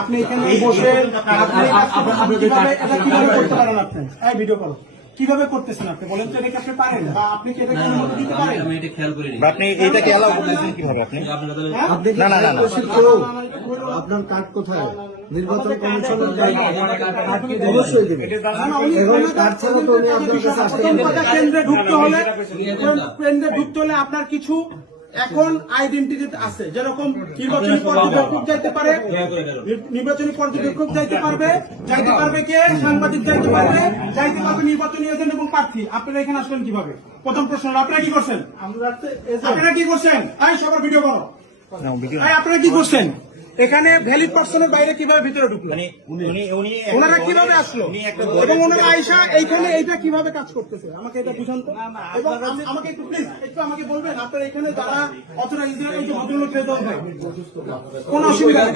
আপনি এখানে বসে কিভাবে করতে পারেন? আপনি এই ভিডিও কল কিভাবে করতেছেন? আপনি বলেন তো, এটাকে আপনি পারেন বা আপনি কি এটাকে অনুমতি দিতে পারেন? আমি এটা খেয়াল করিনি। আপনি এটাকে অ্যালাউ করতেছেন কিভাবে? আপনি না না না না আপনার কার্ড কোথায়? নির্বাচন কমিশনের অবশ্যই দেবে। এখন কার্ড ছাড়া তো উনি আপনার কাছে আসতে পারবেন না। কেন্দ্রে ঢুকতে হলে আপনার কিছু এখন আইডেন্টিটি আছে, যেরকম নির্বাচনী পর্যবেক্ষক যাইতে পারে, নির্বাচনী পর্যবেক্ষক যাইতে পারবে কে, সাংবাদিক যাইতে পারবে নির্বাচনী এজেন্ট এবং প্রার্থী। আপনারা এখানে আসলেন কিভাবে? প্রথম প্রশ্ন, আপনারা কি করছেন? সবার ভিডিও করো। আপনারা কি করছেন? এখানে ভ্যালিড পার্সনের বাইরে কিভাবে ভিতরে ঢুকলো? ওনারা কিভাবে আসলো এবং ওনারা আয়সা এইখানে এইটা কিভাবে কাজ করতেছে? আমাকে এটা বুঝান তো। এবং আমাকে একটু প্লিজ একটু আমাকে বলবেন, আপনারা এখানে যারা অথরাইজ, এই যে ভদ্রলোক রেজাউল ভাই, কোন অসুবিধা নেই।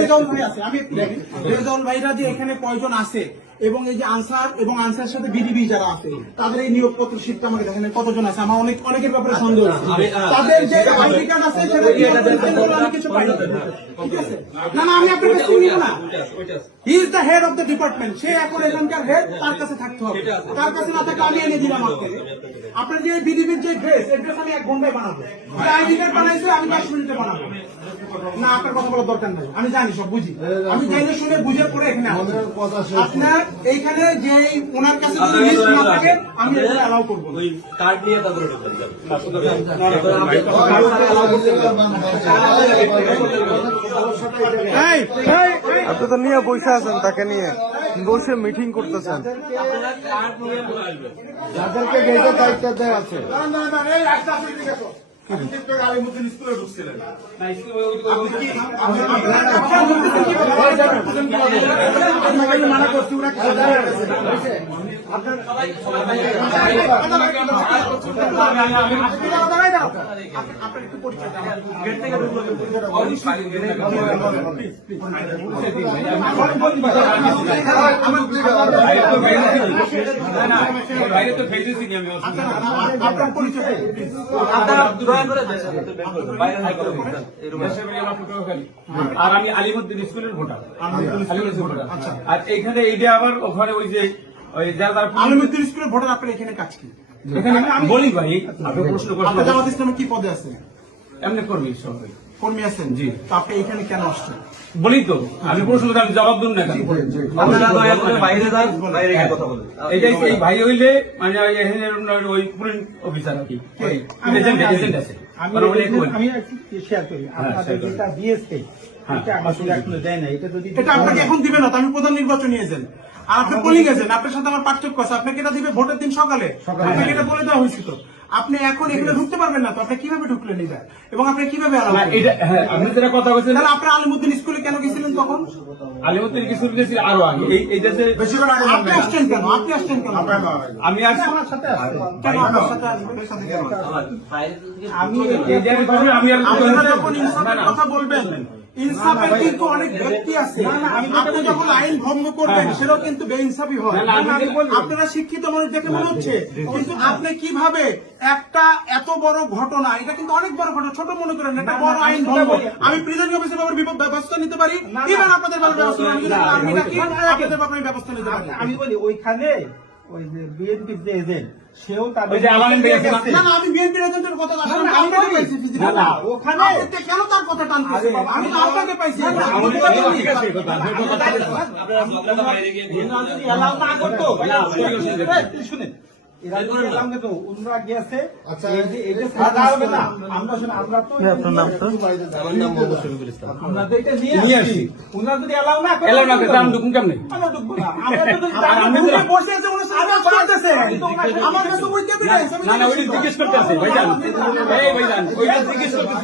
রেজাউল ভাই আছে, আমি একটু দেখি রেজাউল ভাইরা যে এখানে কয়জন আছে এবং এই যে আনসার এবং আনসারের সাথে বিডিবি যারা আছে তাদের এই নিয়োগপত্র শীটটা আমাকে দেখেন কতজন আছে। আমার অনেকের ব্যাপারে সন্দেহ আছে। তাদের যে আইডি কার্ড আছে সেটা আমি কিছু পাই না। ঠিক আছে? না না, আমি আপনার কাছে নিব না। He is the head of the department. সে এখন এখানকার হেড, তার কাছে থাকতে হবে। তার কাছে না থাকলে আমি এনে দিলাম আপনাকে। আপনার যে বিডিবির যে ড্রেস, এই ড্রেস আমি 1 ঘন্টায় বানাবো। যে আইডি কার্ড বানাইছে আমি 10 মিনিটে বানাবো। না, আপনার কথা বলার দরকার নাই, আমি জানি, সব বুঝি। আমি জেনে শুনে বুঝে পড়ে এখানে আপনার এইখানে যে ওনার কাছে যদি লিস্ট না থাকে আমি এটা অ্যালাউ করবো না। কার্ড নিয়ে তারপরে আপনি তো নিয়ে বসে আছেন, তাকে নিয়ে বসে মিটিং করতেছেন। যাদেরকে গেটের দায়িত্ব দেওয়া আছে মানা করছি ওরা আর আমি আলিমুদ্দিন স্কুলের ভোটার। আর এইখানে এইটা আবার ওখানে ওই যে আলিমুদ্দিন স্কুলের ভোটার। আপনার এখানে কাজ কি? এখানে আমি বলি ভাই, আপনি প্রশ্ন করছেন জামাত ইসলামে কি পদে আছেন? এমনি কর্মী সবাই কর্মী আছেন। জি, তো আপনি এখানে কেন আসছেন? বলি তো, আমি প্রশ্ন আমি জবাব দিন না। এটাই এই ভাই হইলে মানে ওই পুলিশ অফিসার আর কি, এজেন্ট আছে। আমি শেয়ার করি আপনাদের যেটা দিয়েছে এটা আসলে এখনো দেয় না। এটা যদি এটা আপনাকে এখন দিবে না, তো আমি প্রধান নির্বাচনী এজেন্ট আর আপনি পোলিং এজেন্ট, আপনার সাথে আমার পার্থক্য আছে। আপনাকে এটা দিবে ভোটের দিন সকালে, আপনাকে এটা বলে দেওয়া হয়েছিল। আপনি এখন এখানে ঢুকতে পারবেন না, তো আপনি কিভাবে ঢুকলেন এটা এবং আপনি কিভাবে আপনি যেটা কথা বলছেন, তাহলে আপনি আলিমুদ্দিন স্কুলে কেন গেছিলেন তখন? আলিমুদ্দিন স্কুল গেছি আরো আগে। এই দেশে আপনি আসছেন কেন? আমি আসছি আমার সাথে আসছেন কেন? আপনার সাথে আমি কথা বলবেন। ইনসাফের কিন্তু অনেক ব্যক্তি আছে। আপনি যখন আইন ভঙ্গ করবেন সেটাও কিন্তু বেইনসাফি হয়। আপনারা শিক্ষিত মানুষ দেখে মনে হচ্ছে, কিন্তু আপনি কিভাবে একটা এত বড় ঘটনা, এটা কিন্তু অনেক বড় ঘটনা, ছোট মনে করেন, এটা বড় আইন ভঙ্গ। আমি প্রিজেন্ট অফিসের ব্যাপারে ব্যবস্থা নিতে পারি, ইভেন আপনাদের ব্যাপারে ব্যবস্থা আপনাদের ব্যাপারে ব্যবস্থা নিতে পারি। আমি বলি ওইখানে ওই যে বিএনপির যে এজেন্ট সেও তাদের আমি বিএনপির এজেন্টের কথা ওখানে কেন তার কথা টানতেছে? আমি তো আপনাকে পাইছি। শুনেন, ওনারা গিয়েছে নিয়ে আসি। ওনারা যদি এলাও না ঢুকুন কেমন জিজ্ঞেস করতে আছে ভাইজান, জিজ্ঞেস করতে